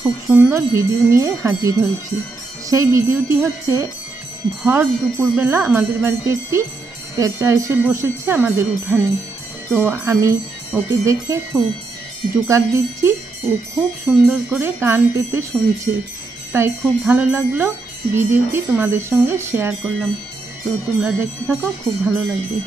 খুব সুন্দর ভিডিও নিয়ে হাজির হয়েছি। সেই ভিডিওটি হচ্ছে ভর দুপুরবেলা আমাদের বাড়িতে একটি পেঁচা এসে বসেছে আমাদের উঠানে। তো আমি ওকে দেখে খুব জোকার দিচ্ছি, ও খুব সুন্দর করে কান পেতে শুনছে, তাই খুব ভালো লাগলো। ভিডিওটি তোমাদের সঙ্গে শেয়ার করলাম, তো তোমরা দেখতে থাকো, খুব ভালো লাগবে।